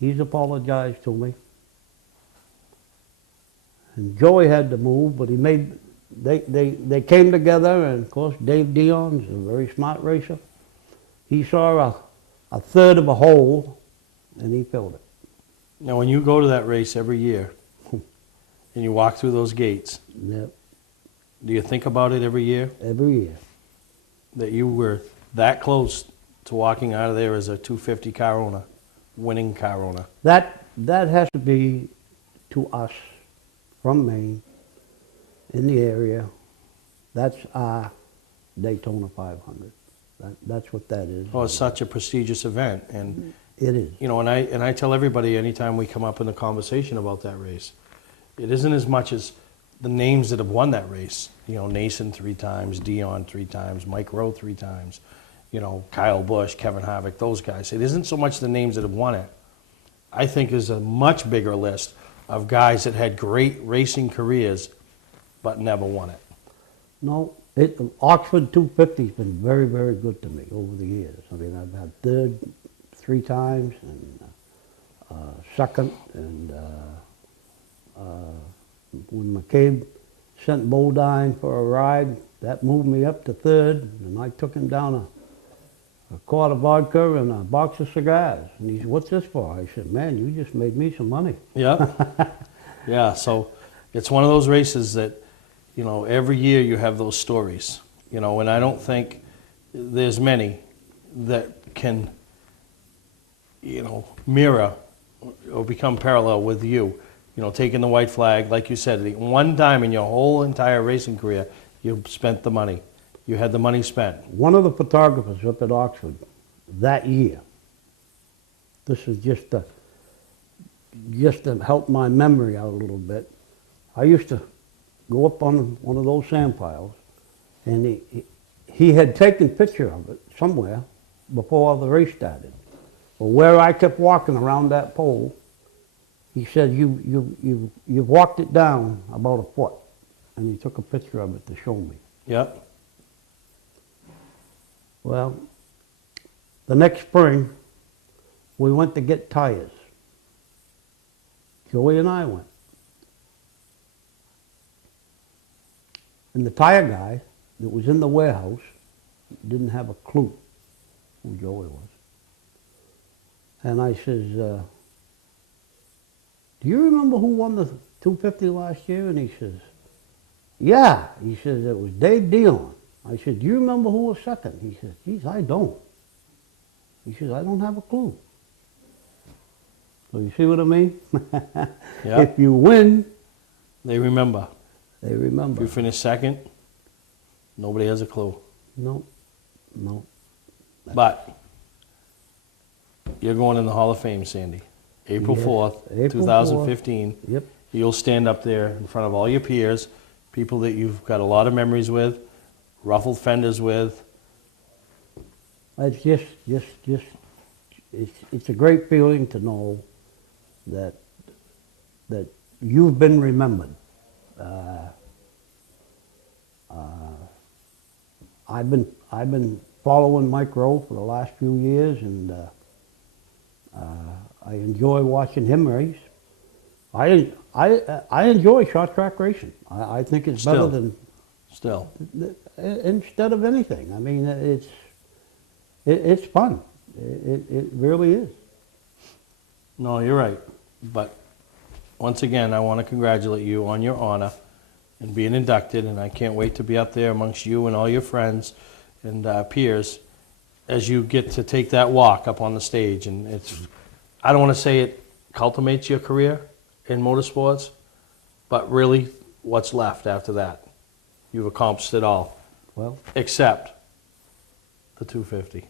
He's apologized to me. And Joey had to move, but they came together, and of course Dave Dion's a very smart racer. He saw a third of a hole, and he filled it. Now, when you go to that race every year, and you walk through those gates, Yep. do you think about it every year? Every year. That you were that close to walking out of there as a 250 car owner, winning car owner? That has to be, to us, from Maine, in the area, that's our Daytona 500. That's what that is. Well, it's such a prestigious event, and it is. You know, and I tell everybody anytime we come up in a conversation about that race, it isn't as much as the names that have won that race. You know, Nason 3 times, Dion 3 times, Mike Rowe 3 times, you know, Kyle Busch, Kevin Harvick, those guys. It isn't so much the names that have won it. I think there's a much bigger list of guys that had great racing careers but never won it. No, Oxford 250's been very, very good to me over the years. I mean, I've had third 3 times, and second, and when McCabe sent Bodine for a ride, that moved me up to third, and I took him down a quart of vodka and a box of cigars. And he said, what's this for? I said, man, you just made me some money. Yeah. Yeah, so it's one of those races that, you know, every year you have those stories, you know, and I don't think there's many that can, you know, mirror or become parallel with you. You know, taking the white flag, like you said, the one time in your whole entire racing career, you spent the money. You had the money spent. One of the photographers up at Oxford that year, this is just to help my memory out a little bit. I used to go up on one of those sand piles, and he had taken a picture of it somewhere before the race started. Well, where I kept walking around that pole, he said, you've walked it down about a foot. And he took a picture of it to show me. Yep. Well, the next spring, we went to get tires. Joey and I went. And the tire guy that was in the warehouse didn't have a clue who Joey was. And I says, do you remember who won the 250 last year? And he says, yeah. He says, it was Dave Dillon. I said, do you remember who was second? He says, geez, I don't. He says, I don't have a clue. So you see what I mean? Yeah. If you win, They remember. they remember. If you finish second, nobody has a clue. No, no. But you're going in the Hall of Fame, Sandy. April Yes, 4th, April 2015. 4th. Yep. You'll stand up there in front of all your peers, people that you've got a lot of memories with, ruffled fenders with. It's it's a great feeling to know that you've been remembered. I've been following Mike Rowe for the last few years, and I enjoy watching him race. I enjoy short track racing. I think it's better than instead of anything. I mean, it's fun. It really is. No, you're right. But once again, I want to congratulate you on your honor and being inducted, and I can't wait to be up there amongst you and all your friends and peers as you get to take that walk up on the stage. And it's, I don't want to say it cultivates your career in motorsports, but really what's left after that? You've accomplished it all. Well, except the 250.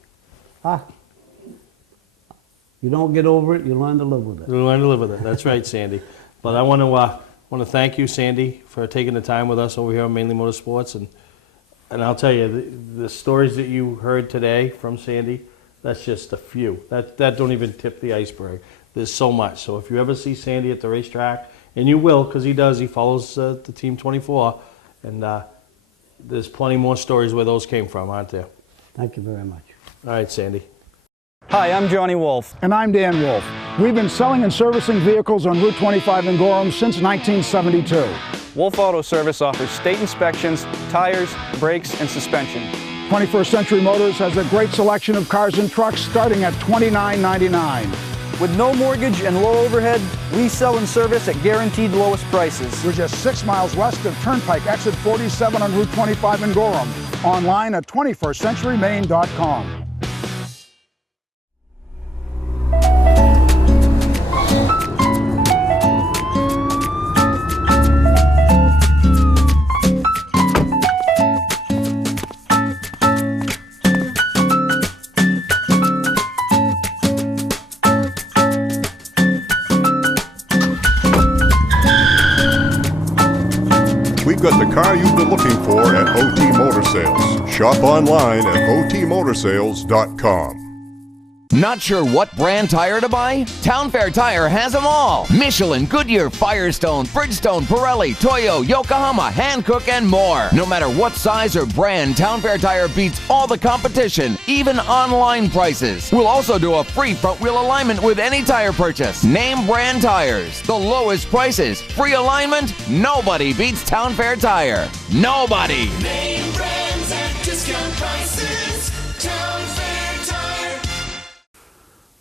You don't get over it, you learn to live with it. You learn to live with it. That's right, Sandy. But I want to thank you, Sandy, for taking the time with us over here on Mainly Motorsports. And I'll tell you, the stories that you heard today from Sandy, that's just a few. That don't even tip the iceberg. There's so much. So if you ever see Sandy at the racetrack, and you will, because he does, he follows the Team 24, and there's plenty more stories where those came from, aren't there? Thank you very much. All right, Sandy. Hi, I'm Johnny Wolf. And I'm Dan Wolf. We've been selling and servicing vehicles on Route 25 in Gorham since 1972. Wolf Auto Service offers state inspections, tires, brakes, and suspension. 21st Century Motors has a great selection of cars and trucks starting at $29.99. With no mortgage and low overhead, we sell and service at guaranteed lowest prices. We're just 6 miles west of Turnpike, exit 47 on Route 25 in Gorham. Online at 21stcenturymain.com. We've got the car you've been looking for at OT Motor Sales. Shop online at otmotorsales.com. Not sure what brand tire to buy? Town Fair Tire has them all. Michelin, Goodyear, Firestone, Bridgestone, Pirelli, Toyo, Yokohama, Hankook, and more. No matter what size or brand, Town Fair Tire beats all the competition, even online prices. We'll also do a free front wheel alignment with any tire purchase. Name brand tires, the lowest prices, free alignment. Nobody beats Town Fair Tire. Nobody. Name brands at discount prices. Town Fair Tire.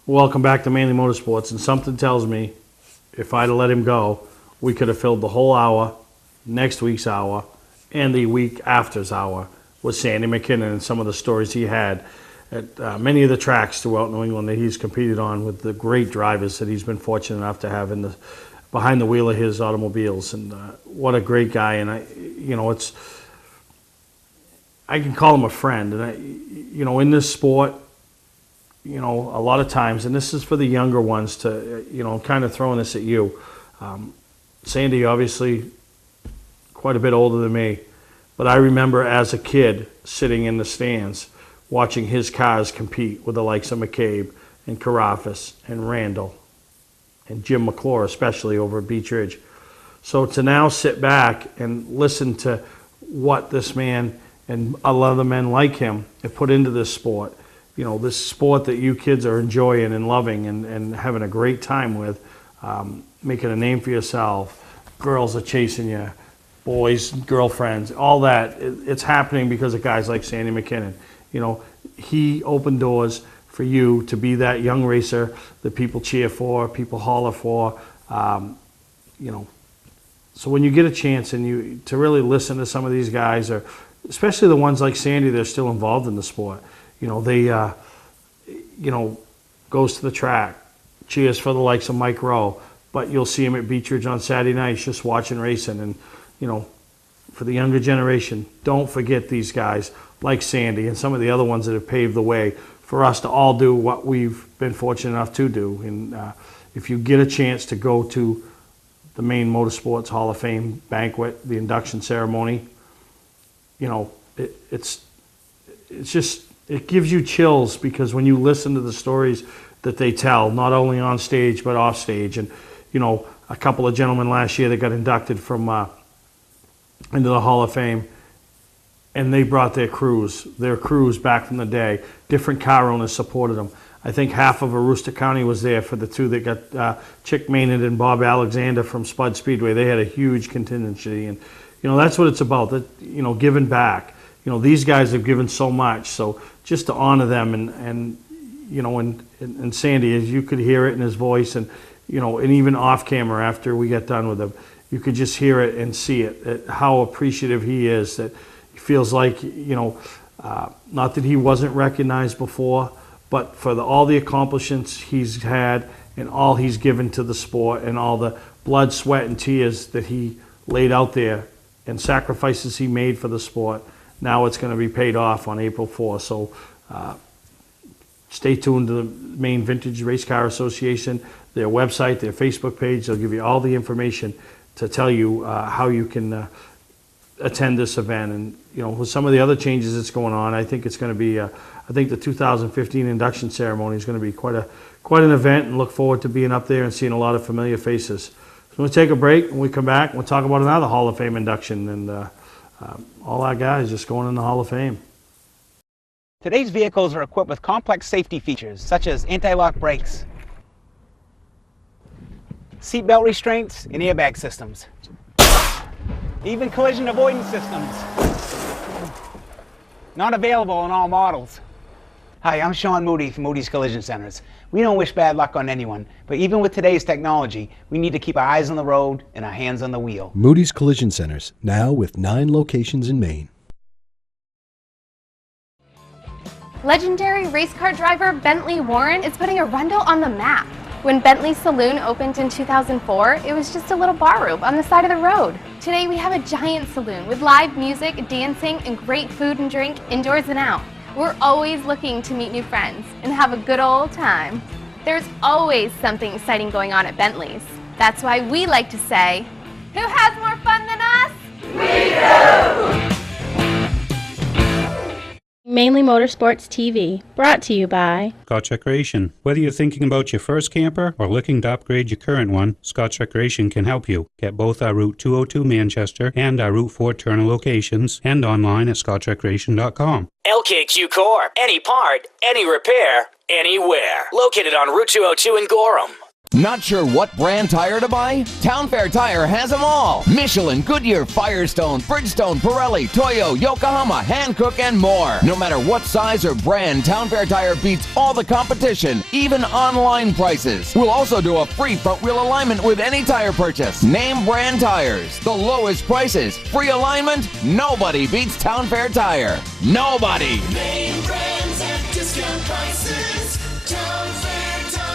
Welcome back to Mainly Motorsports, and something tells me if I'd have let him go, we could have filled the whole hour, next week's hour, and the week after's hour with Sandy McKinnon and some of the stories he had at many of the tracks throughout New England that he's competed on with the great drivers that he's been fortunate enough to have in behind the wheel of his automobiles. And what a great guy! And I can call him a friend. And in this sport, a lot of times, and this is for the younger ones to, kind of throwing this at you. Sandy, obviously, quite a bit older than me, But I remember as a kid sitting in the stands watching his cars compete with the likes of McCabe and Carafas and Randall and Jim McClure, especially over at Beech Ridge. So to now sit back and listen to what this man and a lot of the men like him have put into this sport, you know, this sport that you kids are enjoying and loving and having a great time with, making a name for yourself, girls are chasing you, boys, girlfriends, all that. It's happening because of guys like Sandy McKinnon. You know, he opened doors for you to be that young racer that people cheer for, people holler for, you know. So when you get a chance and you to really listen to some of these guys, or especially the ones like Sandy that are still involved in the sport, you know, they, you know, goes to the track, cheers for the likes of Mike Rowe, but you'll see him at Beech Ridge on Saturday nights just watching racing. And, you know, for the younger generation, don't forget these guys like Sandy and some of the other ones that have paved the way for us to all do what we've been fortunate enough to do. And if you get a chance to go to the Maine Motorsports Hall of Fame banquet, the induction ceremony, you know, it's just, it gives you chills, because when you listen to the stories that they tell, not only on stage but off stage. And, you know, a couple of gentlemen last year that got inducted from into the Hall of Fame, and they brought their crews back from the day. Different car owners supported them. I think half of Aroostook County was there for the two that got Chick Maynard and Bob Alexander from Spud Speedway. They had a huge contingency, and you know, that's what it's about. That, you know, giving back. You know, these guys have given so much, so just to honor them, and you know, and Sandy, as you could hear it in his voice, and you know, and even off camera after we got done with him, you could just hear it and see it, how appreciative he is. That he feels like, you know, not that he wasn't recognized before, but for all the accomplishments he's had and all he's given to the sport and all the blood, sweat, and tears that he laid out there and sacrifices he made for the sport. Now it's going to be paid off on April 4th. So stay tuned to the Maine Vintage Race Car Association, their website, their Facebook page. They'll give you all the information to tell you how you can attend this event. And you know, with some of the other changes that's going on, I think it's going to be I think the 2015 induction ceremony is going to be quite an event, and look forward to being up there and seeing a lot of familiar faces. So we'll take a break. When we come back, we'll talk about another Hall of Fame induction, and all our guys just going in the Hall of Fame. Today's vehicles are equipped with complex safety features such as anti-lock brakes, seatbelt restraints, and airbag systems, even collision avoidance systems. Not available on all models. Hi, I'm Sean Moody from Moody's Collision Centers. We don't wish bad luck on anyone, but even with today's technology, we need to keep our eyes on the road and our hands on the wheel. Moody's Collision Centers, now with 9 locations in Maine. Legendary race car driver Bentley Warren is putting Arundel on the map. When Bentley's Saloon opened in 2004, it was just a little bar room on the side of the road. Today we have a giant saloon with live music, dancing, and great food and drink indoors and out. We're always looking to meet new friends and have a good old time. There's always something exciting going on at Bentley's. That's why we like to say, who has more fun than us? We do! Mainely Motorsports TV, brought to you by Scotch Recreation. Whether you're thinking about your first camper or looking to upgrade your current one, Scotch Recreation can help you. Get both our Route 202 Manchester and our Route 4 Turner locations, and online at scotchrecreation.com. LKQ Core. Any part, any repair, anywhere. Located on Route 202 in Gorham. Not sure what brand tire to buy? Town Fair Tire has them all. Michelin, Goodyear, Firestone, Bridgestone, Pirelli, Toyo, Yokohama, Hankook, and more. No matter what size or brand, Town Fair Tire beats all the competition, even online prices. We'll also do a free front wheel alignment with any tire purchase. Name brand tires, the lowest prices, free alignment. Nobody beats Town Fair Tire. Nobody. Name brands at discount prices. Town Fair Tire.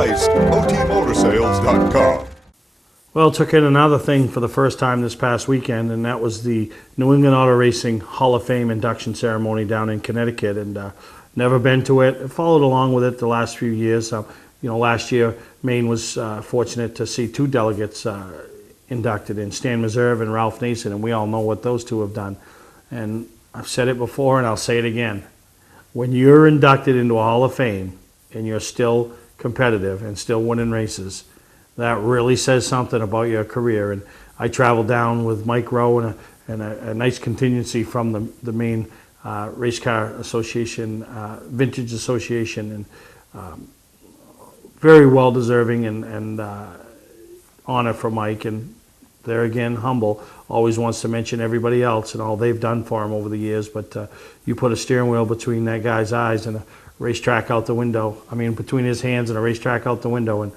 price. OTMotorsales.com. Well, took in another thing for the first time this past weekend, and that was the New England Auto Racing Hall of Fame induction ceremony down in Connecticut. And never been to it. I followed along with it the last few years. Last year, Maine was fortunate to see two delegates inducted in, Stan Meserve and Ralph Nason, and we all know what those two have done. And I've said it before, and I'll say it again. When you're inducted into a Hall of Fame and you're still competitive and still winning races, that really says something about your career. And I traveled down with Mike Rowe and a nice contingency from the Maine Race Car Association, Vintage Association, and very well deserving and honor for Mike. And there again, humble, always wants to mention everybody else and all they've done for him over the years. But you put a steering wheel between that guy's eyes and a racetrack out the window. I mean, between his hands and a racetrack out the window, and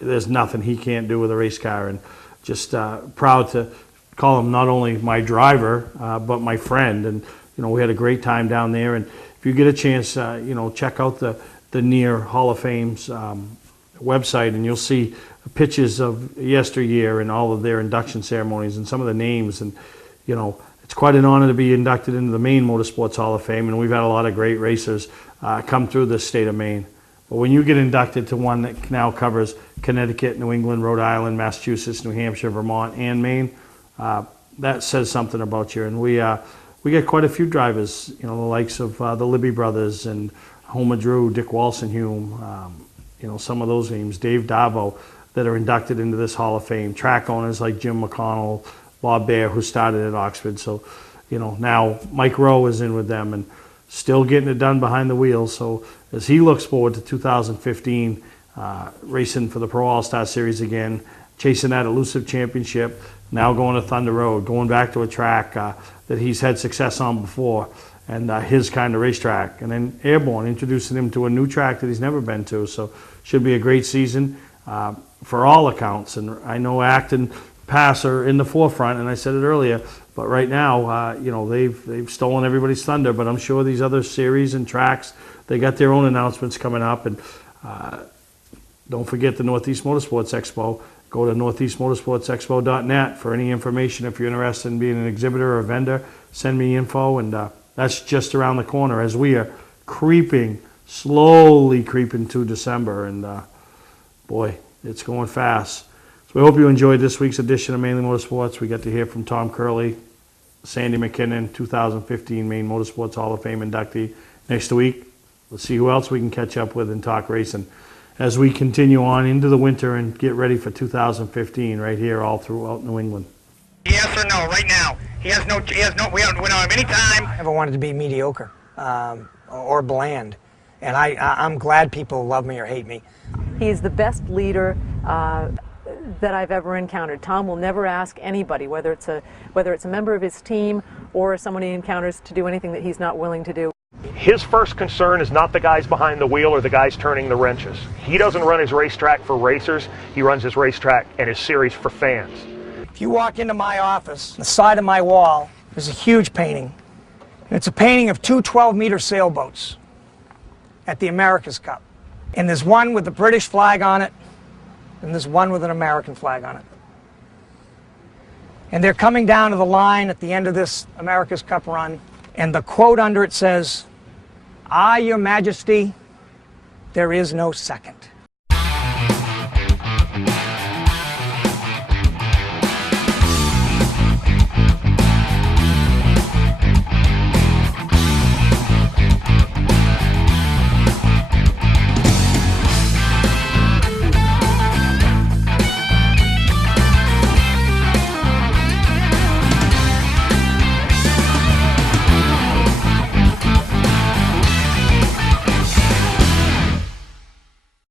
there's nothing he can't do with a race car. And just proud to call him not only my driver, but my friend. And we had a great time down there. And if you get a chance, check out the Near Hall of Fame's website, and you'll see pictures of yesteryear and all of their induction ceremonies and some of the names. And it's quite an honor to be inducted into the Maine Motorsports Hall of Fame, and we've had a lot of great racers come through the state of Maine. But when you get inducted to one that now covers Connecticut, New England, Rhode Island, Massachusetts, New Hampshire, Vermont, and Maine, that says something about you. And we get quite a few drivers, the likes of the Libby brothers and Homer Drew, Dick Walsenhume, some of those names, Dave Davo, that are inducted into this Hall of Fame. Track owners like Jim McConnell, Bob Baer, who started at Oxford. So, now Mike Rowe is in with them and still getting it done behind the wheel. So as he looks forward to 2015, racing for the Pro All-Star Series again, chasing that elusive championship, now going to Thunder Road, going back to a track that he's had success on before, and his kind of racetrack. And then Airborne, introducing him to a new track that he's never been to. So should be a great season for all accounts. And I know Acton Pass are in the forefront, and I said it earlier, but right now, they've stolen everybody's thunder. But I'm sure these other series and tracks, they got their own announcements coming up. And don't forget the Northeast Motorsports Expo. Go to northeastmotorsportsexpo.net for any information. If you're interested in being an exhibitor or a vendor, send me info. And that's just around the corner as we are slowly creeping to December. And boy, it's going fast. So we hope you enjoyed this week's edition of Mainly Motorsports. We got to hear from Tom Curley, Sandy McKinnon, 2015 Maine Motorsports Hall of Fame inductee. Next week, let's see who else we can catch up with and talk racing as we continue on into the winter and get ready for 2015 right here all throughout New England. Yes or no, right now. We don't have any time. I never wanted to be mediocre or bland. And I'm glad people love me or hate me. He's the best leader that I've ever encountered. Tom will never ask anybody, whether it's a member of his team or someone he encounters, to do anything that he's not willing to do. His first concern is not the guys behind the wheel or the guys turning the wrenches. He doesn't run his racetrack for racers. He runs his racetrack and his series for fans. If you walk into my office, the side of my wall, there's a huge painting. And it's a painting of two 12-meter sailboats at the America's Cup. And there's one with the British flag on it, and there's one with an American flag on it. And they're coming down to the line at the end of this America's Cup run, and the quote under it says, "Ah, Your Majesty, there is no second."